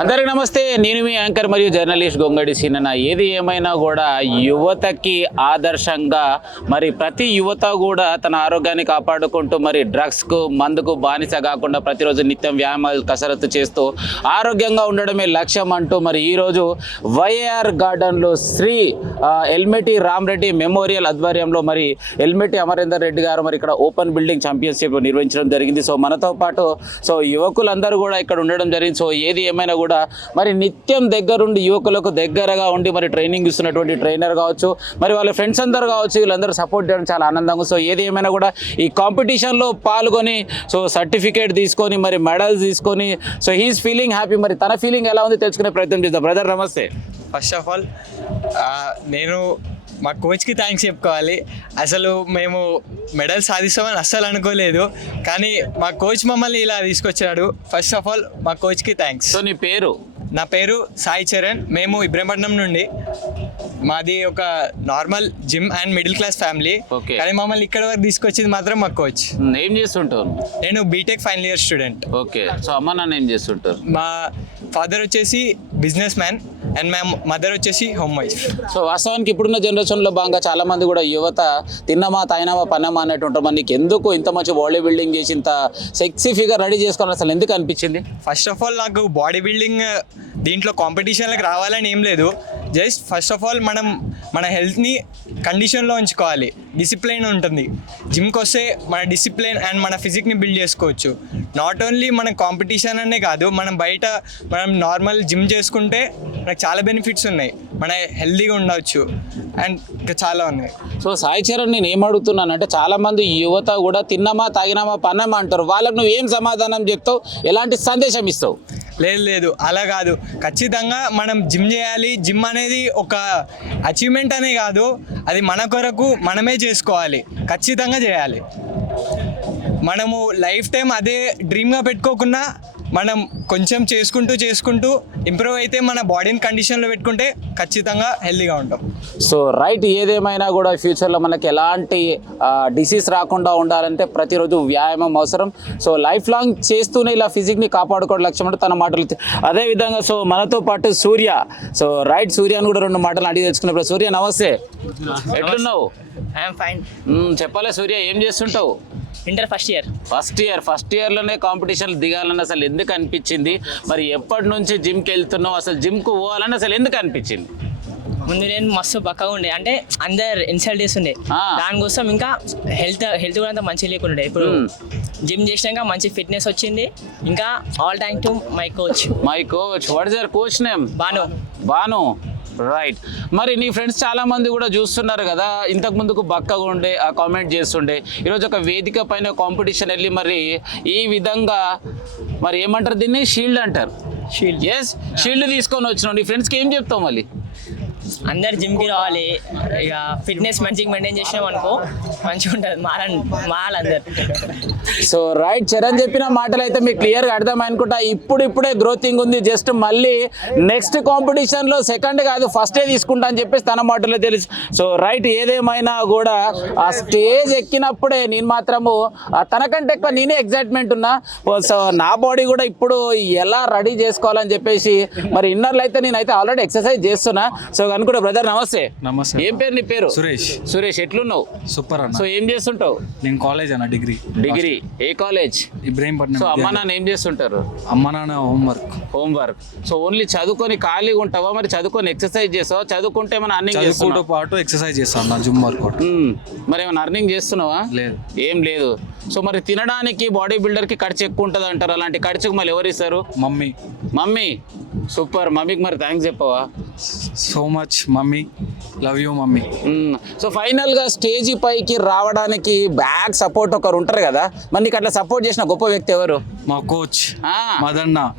అందరికి నమస్తే నేను మీ యాంకర్ మరియు జర్నలిస్ట్ గొంగడి సీనన్న. ఏది ఏమైనా కూడా యువతకి ఆదర్శంగా మరి ప్రతి యువత కూడా తన ఆరోగ్యాన్ని కాపాడుకుంటూ మరి డ్రగ్స్కు మందుకు బానిస కాకుండా ప్రతిరోజు నిత్యం వ్యాయామాలు కసరత్తు చేస్తూ ఆరోగ్యంగా ఉండడమే లక్ష్యం అంటూ మరి ఈరోజు వైఆర్ గార్డెన్లో శ్రీ ఎల్మెటి రామరెడ్డి మెమోరియల్ ఆధ్వర్యంలో మరి ఎల్మెటి అమరేందర్ రెడ్డి గారు మరి ఇక్కడ ఓపెన్ బిల్డింగ్ ఛాంపియన్షిప్ నిర్వహించడం జరిగింది. సో మనతో పాటు సో యువకులందరూ కూడా ఇక్కడ ఉండడం జరిగింది. సో ఏది ఏమైనా కూడా మరి నిత్యం దగ్గరుండి యువకులకు దగ్గరగా ఉండి మరి ట్రైనింగ్ ఇస్తున్నటువంటి ట్రైనర్ కావచ్చు మరి వాళ్ళ ఫ్రెండ్స్ అందరు కావచ్చు వీళ్ళందరూ సపోర్ట్ చేయడం చాలా ఆనందంగా సో ఏది ఏమైనా కూడా ఈ కాంపిటీషన్లో పాల్గొని సో సర్టిఫికేట్ తీసుకొని మరి మెడల్స్ తీసుకొని సో హీస్ ఫీలింగ్ హ్యాపీ మరి తన ఫీలింగ్ ఎలా ఉంది తెలుసుకునే ప్రయత్నం చేద్దాం. బ్రదర్ నమస్తే. ఫస్ట్ ఆఫ్ ఆల్ నేను మా కోచ్కి థ్యాంక్స్ చెప్పుకోవాలి. అసలు మేము మెడల్ సాధిస్తామని అస్సలు అనుకోలేదు. కానీ మా కోచ్ మమ్మల్ని ఇలా తీసుకొచ్చాడు. ఫస్ట్ ఆఫ్ ఆల్ మా కోచ్కి థ్యాంక్స్. సో నీ పేరు? నా పేరు సాయి చరణ్. మేము ఇబ్రహీంపట్నం నుండి మాది ఒక normal gym and middle class family. కానీ మమ్మల్ని ఇక్కడ వరకు తీసుకొచ్చింది మాత్రం మా కోచ్. ఏం చేస్తుంటావు నేను BTech final year student okay. So అమ్మ నాన్న ఏం చేస్తుంటారు? మా ఫాదర్ వచ్చేసి బిజినెస్ మ్యాన్. అండ్ మా మదర్ వచ్చేసి హోమ్ వైఫ్ సో వాస్తవానికి ఇప్పుడున్న జనరేషన్లో భాగంగా చాలా మంది కూడా యువత తిన్నమా తాయినామా పన్నమా అన్నట్టు ఉంటారు. నీకు ఎందుకు ఇంత మంచి బాడీ బిల్డింగ్ చేసి ఇంత సెక్సీ ఫిగర్ రెడీ చేసుకోవాలి అసలు ఎందుకు అనిపించింది? ఫస్ట్ ఆఫ్ ఆల్ నాకు బాడీ బిల్డింగ్ దీంట్లో కాంపిటీషన్లకు రావాలని ఏం లేదు. జస్ట్ ఫస్ట్ ఆఫ్ ఆల్ మనం మన హెల్త్ని కండిషన్లో ఉంచుకోవాలి. డిసిప్లిన్ ఉంటుంది. జిమ్కి వస్తే మన డిసిప్లిన్ అండ్ మన ఫిజిక్ని బిల్డ్ చేసుకోవచ్చు. నాట్ ఓన్లీ మన కాంపిటీషన్ అనే కాదు మనం బయట మనం నార్మల్ జిమ్ చేసుకుంటే మనకు చాలా బెనిఫిట్స్ ఉన్నాయి. మన హెల్తీగా ఉండవచ్చు అండ్ ఇంకా చాలా ఉన్నాయి. సో సాయి చరణ్ నేను ఏం అంటే చాలామంది యువత కూడా తిన్నామా తాగినామా పన్నమా అంటారు. వాళ్ళకు నువ్వు ఏం సమాధానం చెప్తావు? ఎలాంటి సందేశం ఇస్తావు? లేదు లేదు అలా కాదు. ఖచ్చితంగా మనం జిమ్ చేయాలి. జిమ్ అనేది ఒక అచీవ్మెంట్ అనే కాదు. అది మన కొరకు మనమే చేసుకోవాలి. ఖచ్చితంగా చేయాలి. మనము లైఫ్ టైం అదే డ్రీమ్గా పెట్టుకోకుండా మనం కొంచెం చేసుకుంటూ చేసుకుంటూ ఇంప్రూవ్ అయితే మన బాడీని కండిషన్లో పెట్టుకుంటే ఖచ్చితంగా హెల్తీగా ఉంటాం. సో రైట్ ఏదేమైనా కూడా ఫ్యూచర్లో మనకి ఎలాంటి డిసీజ్ రాకుండా ఉండాలంటే ప్రతిరోజు వ్యాయామం అవసరం. సో లైఫ్ లాంగ్ చేస్తూనే ఇలా ఫిజిక్ని కాపాడుకోవడం లక్ష్యం అంటే తన మాటలు అదే విధంగా సో మనతో పాటు సూర్య. సో రైట్ సూర్యని కూడా రెండు మాటలు అడిగి తెచ్చుకున్నప్పుడు సూర్య నమస్తే. ఎట్లున్నావు? ఫైన్ చెప్పాలి సూర్య ఏం చేస్తుంటావు? Inter first year. First year. First ఇయర్లోనే కాంపిటీషన్ దిగాలని అసలు ఎందుకు అనిపించింది? మరి ఎప్పటి నుంచి జిమ్కి వెళ్తున్నావు? అసలు జిమ్కు పోవాలని అసలు ఎందుకు అనిపించింది? ముందు నేను మస్తు బక్కగా ఉండే. అంటే అందరు ఇన్సల్ట్ చేస్తుండే. దానికోసం ఇంకా హెల్త్ హెల్త్ కూడా అంత మంచిగా లేకుండే. ఇప్పుడు. జిమ్ చేసినాక మంచి ఫిట్నెస్ వచ్చింది. ఇంకా all thank to my coach my coach what is your coach name Banu. Banu. Right మరి నీ ఫ్రెండ్స్ చాలా మంది కూడా చూస్తున్నారు కదా ఇంతకు ముందుకు బక్కగా ఉండే ఆ కామెంట్ చేస్తుండే. ఈరోజు ఒక వేదిక పైన కాంపిటీషన్ వెళ్ళి మరి ఈ విధంగా మరి ఏమంటారు దీన్ని? షీల్డ్ అంటారు. షీల్డ్ ఎస్ షీల్డ్ తీసుకొని వచ్చినావు. నీ ఫ్రెండ్స్కి ఏం చెప్తావు మళ్ళీ? అందరు జిమ్కి రావాలి. ఇక ఫిట్నెస్ మంచిగా మెయింటైన్ చేసినాం అనుకో మంచిగా ఉంటుంది. మారని మారాలందరు సో రైట్ చరణ్ చెప్పిన మాటలు అయితే మీకు క్లియర్గా అర్థం అనుకుంటా ఇప్పుడు ఇప్పుడే గ్రోతింగ్ ఉంది. జస్ట్ మళ్ళీ నెక్స్ట్ కాంపిటీషన్లో సెకండ్ కాదు ఫస్టే తీసుకుంటా అని చెప్పేసి తన మాటలో తెలుసు. సో రైట్ ఏదేమైనా కూడా ఆ స్టేజ్ ఎక్కినప్పుడే నేను మాత్రము తనకంటే ఎక్కువ నేనే ఎగ్జైట్మెంట్ ఉన్నా. సో నా బాడీ కూడా ఇప్పుడు ఎలా రెడీ చేసుకోవాలని చెప్పేసి మరి ఇన్నర్లు అయితే నేనైతే ఆల్రెడీ ఎక్సర్సైజ్ చేస్తున్నా. సో అనుకుంటా బ్రదర్ నమస్తే. నమస్తే ఏం పేరు నీ పేరు? సురేష్. సురేష్ ఎట్లున్నావు? సూపర్ అన్న. సో ఏం చేస్తుంటావు? నేను కాలేజ్ అన్న డిగ్రీ. డిగ్రీ? ఏ కాలేజ్? ఇబ్రహీంపట్నం సో అమ్మ. నాన్న ఏం చేస్తుంటారు? అమ్మ నాన్న హోంవర్క్. హోంవర్క్. సో ఓన్లీ చదువుకొని ఖాళీగా ఉంటావా? మరి చదువుకొని ఎక్సర్సైజ్ చేస్తావా? చదువుకుంటే ఏమైనా అర్నింగ్ చదువుకుంటూ పాటు ఎక్సర్సైజ్ చేస్తాను జిమ్ వర్కౌట్. మరి ఏమైనా అర్నింగ్ చేస్తున్నావా? లేదు. ఏం లేదు. సో మరి తినడానికి బాడీ బిల్డర్కి ఖర్చు ఎక్కువ ఉంటుంది అంటారు అలాంటి ఖర్చుకు మళ్ళీ ఎవరు ఇస్తారు? మమ్మీ. మమ్మీ? సూపర్. మమ్మీకి మరి థ్యాంక్స్ చెప్పవా? So much mummy. Love you mummy. Hmm. So ఫైనల్గా స్టేజ్ పైకి రావడానికి బ్యాక్ సపోర్ట్ ఒకరు ఉంటారు కదా? మరి నీకు అట్లా సపోర్ట్ చేసిన గొప్ప వ్యక్తి ఎవరు? మా కోచ్. మదన్న.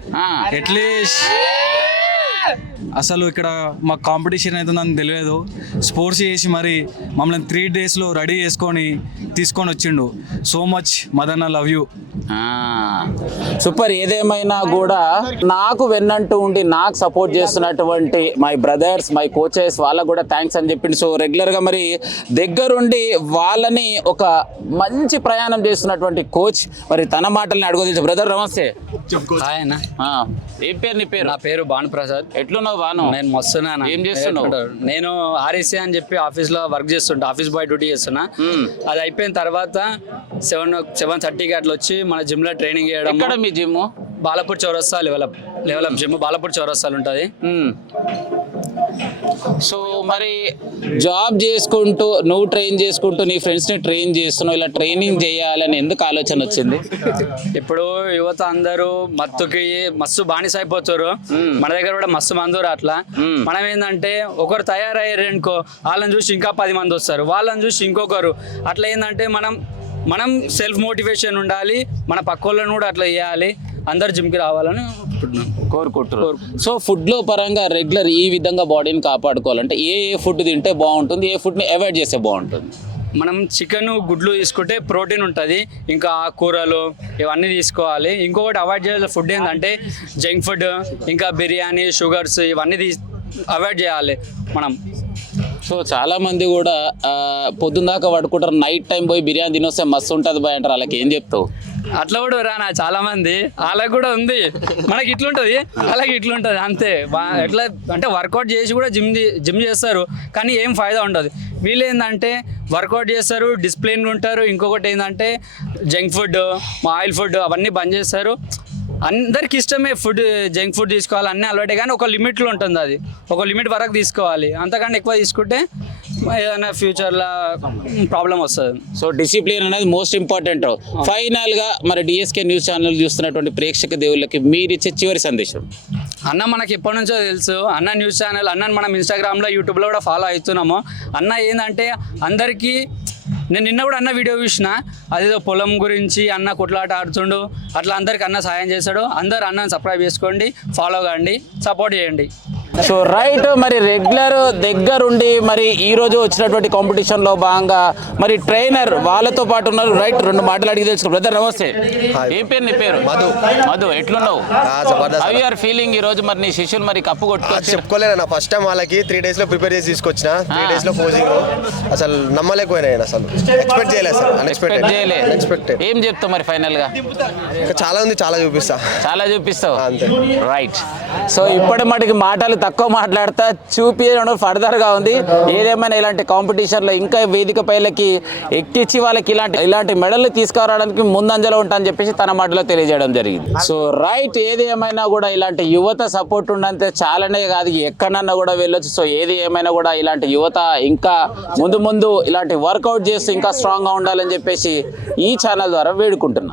ఎట్లీస్ట్ అసలు ఇక్కడ మా కాంపిటీషన్ అవుతుందని తెలియదు. స్పోర్ట్స్ చేసి మరి మమ్మల్ని త్రీ డేస్లో రెడీ చేసుకొని తీసుకొని వచ్చిండు. So much Madanna love you. Super. ఏదేమైనా కూడా నాకు వెన్నంటూ ఉండి నాకు సపోర్ట్ చేస్తున్నటువంటి మై బ్రదర్స్ మై కోచెస్ వాళ్ళకు కూడా థ్యాంక్స్ అని చెప్పింది సో రెగ్యులర్గా మరి దగ్గరుండి వాళ్ళని ఒక మంచి ప్రయాణం చేస్తున్నటువంటి కోచ్ మరి తన మాటల్ని అడుగుతుంది బ్రదర్ నమస్తే. ఏం పేరు నీ పేరు? నా పేరు భానుప్రసాద్. ఎట్లున్నావు బాను నేను మస్తున్నాను? ఏం చేస్తున్నావు? నేను ఆర్ఎస్సీ అని చెప్పి ఆఫీస్లో వర్క్ చేస్తుంటా ఆఫీస్ బాయ్ డ్యూటీ చేస్తున్నా. అది అయిపోయిన తర్వాత సెవెన్ సెవెన్ థర్టీకి అట్లా వచ్చి మన జిమ్లో ట్రైనింగ్ చేయడం మీ జిమ్ బాలపూర్ చౌరస్తా level up level up gym Balapur చౌరస్తాలు ఉంటుంది. సో మరి జాబ్ చేసుకుంటూ నువ్వు ట్రైన్ చేసుకుంటూ నీ ఫ్రెండ్స్ని ట్రైన్ చేస్తున్నావు ఇలా ట్రైనింగ్ చేయాలని ఎందుకు ఆలోచన వచ్చింది? ఇప్పుడు యువత అందరూ మత్తుకి మస్తు బానిస అయిపోతారు. మన దగ్గర కూడా మస్తు మంది అట్లా. మనం ఏంటంటే ఒకరు తయారయ్యారు అనుకో వాళ్ళని చూసి ఇంకా పది మంది వస్తారు. వాళ్ళని చూసి ఇంకొకరు. అట్లా ఏంటంటే మనం మనం సెల్ఫ్ మోటివేషన్ ఉండాలి మన పక్క వాళ్ళని కూడా అట్లా చేయాలి. అందరు జిమ్కి రావాలని కోరుకుంటారు సో ఫుడ్లో పరంగా రెగ్యులర్ ఈ విధంగా బాడీని కాపాడుకోవాలంటే ఏ ఏ ఫుడ్ తింటే బాగుంటుంది ఏ ఫుడ్ని అవాయిడ్ చేస్తే బాగుంటుంది? మనం చికెన్ గుడ్లు తీసుకుంటే ప్రోటీన్ ఉంటుంది ఇంకా కూరలు ఇవన్నీ తీసుకోవాలి. ఇంకొకటి అవాయిడ్ చేయాల్సిన ఫుడ్ ఏంటంటే జంక్ ఫుడ్ ఇంకా బిర్యానీ షుగర్స్ ఇవన్నీ తీ అవాయిడ్ చేయాలి మనం. సో చాలా మంది కూడా పొద్దున్న దాకా పడుకుంటారు నైట్ టైం పోయి బిర్యానీ తినొస్తే మస్తు ఉంటుంది బాయ్ అంటారు. వాళ్ళకి ఏం చెప్తావు? అట్లా కూడా రానా చాలా మంది. వాళ్ళకి కూడా ఉంది. మనకి ఇట్లుంటది. అలాగే ఇట్లుంటది. అంతే. ఎట్లా అంటే వర్కౌట్ చేసి కూడా జిమ్ జిమ్ చేస్తారు. కానీ ఏం ఫాయిదా ఉండదు. వీళ్ళు ఏంటంటే వర్కౌట్ చేస్తారు డిసిప్లిన్ ఉంటారు. ఇంకొకటి ఏంటంటే జంక్ ఫుడ్ ఆయిల్ ఫుడ్ అవన్నీ బంద్ చేస్తారు. అందరికి ఇష్టమే ఫుడ్ జంక్ ఫుడ్ తీసుకోవాలి అన్నీ అలవాటే. కానీ ఒక లిమిట్లో ఉంటుంది అది. ఒక లిమిట్ వరకు తీసుకోవాలి. అంతకన్నా ఎక్కువ తీసుకుంటే ఏదైనా ఫ్యూచర్లో ప్రాబ్లం వస్తుంది. సో డిసిప్లిన్ అనేది మోస్ట్ ఇంపార్టెంట్ ఫైనల్గా మరి డిఎస్కే న్యూస్ ఛానల్ చూస్తున్నటువంటి ప్రేక్షక దేవుళ్ళకి మీరు ఇచ్చే చివరి సందేశం. అన్న మనకి ఎప్పటి నుంచో తెలుసు. అన్న న్యూస్ ఛానల్ అన్నని మనం ఇన్స్టాగ్రామ్లో యూట్యూబ్లో కూడా ఫాలో అవుతున్నాము. అన్న ఏంటంటే అందరికీ నేను నిన్న కూడా అన్న వీడియో చూసిన. అదేదో పొలం గురించి అన్న కొట్లాట ఆడుతుండు. అట్లా అందరికి అన్న సాయం చేశాడు అందరు అన్నని సబ్స్క్రైబ్ చేసుకోండి ఫాలో కండి సపోర్ట్ చేయండి. సో రైట్ మరి రెగ్యులర్ దగ్గరుండి మరి ఈ రోజు వచ్చినటువంటి కాంపిటీషన్లో భాగంగా మరి ట్రైనర్ వాళ్ళతో పాటు ఉన్నారు. రైట్ రెండు మాటలు అడిగి తెలుసుకో. బ్రదర్ నమస్తే. ఏం పేరు నీ పేరు? మధు. మధు ఎట్లున్నావు? హౌ ఆర్ ఫీలింగ్ ఈ రోజు మరి నీ శిష్యులు మరి కప్పు చెప్పుకోలేను నా ఫస్ట్ టైం వాళ్ళకి త్రీ డేస్లో ప్రిపేర్ చేసి తీసుకొచ్చిన. త్రీ. డేస్లో పోజింగ్ అసలు నమ్మలేకపోయినా నేను అసలు. ఎక్స్పెక్ట్ చేయలేదు సార్ ఎక్స్పెక్ట్ అన్ఎక్స్పెక్టెడ్ చేయలే. అన్ఎక్స్పెక్టెడ్ ఏం చెప్తావు మరి ఫైనల్గా ఇంకా చాలా ఉంది చాలా చూపిస్తా. చాలా చూపిస్తావు? అంతే. రైట్ సో ఇప్పటి మటుకి మాటలు తక్కువ మాట్లాడతా చూపించడం ఫర్దర్గా ఉంది. ఏదేమైనా ఇలాంటి కాంపిటీషన్లో ఇంకా వేదిక పైలకి ఎక్కించి వాళ్ళకి ఇలాంటి ఇలాంటి మెడల్ని తీసుకురావడానికి ముందంజలో ఉంటా అని చెప్పేసి తన మాటలో తెలియజేయడం జరిగింది. సో రైట్ ఏది ఏమైనా కూడా ఇలాంటి యువత సపోర్ట్ ఉండంతే చాలానే కాదు. ఎక్కడన్నా కూడా వెళ్ళొచ్చు. సో ఏది ఏమైనా కూడా ఇలాంటి యువత ఇంకా ముందు ముందు ఇలాంటి వర్కౌట్ చేస్తూ ఇంకా స్ట్రాంగ్గా ఉండాలని చెప్పేసి ఈ ఛానల్ ద్వారా వేడుకుంటున్నాను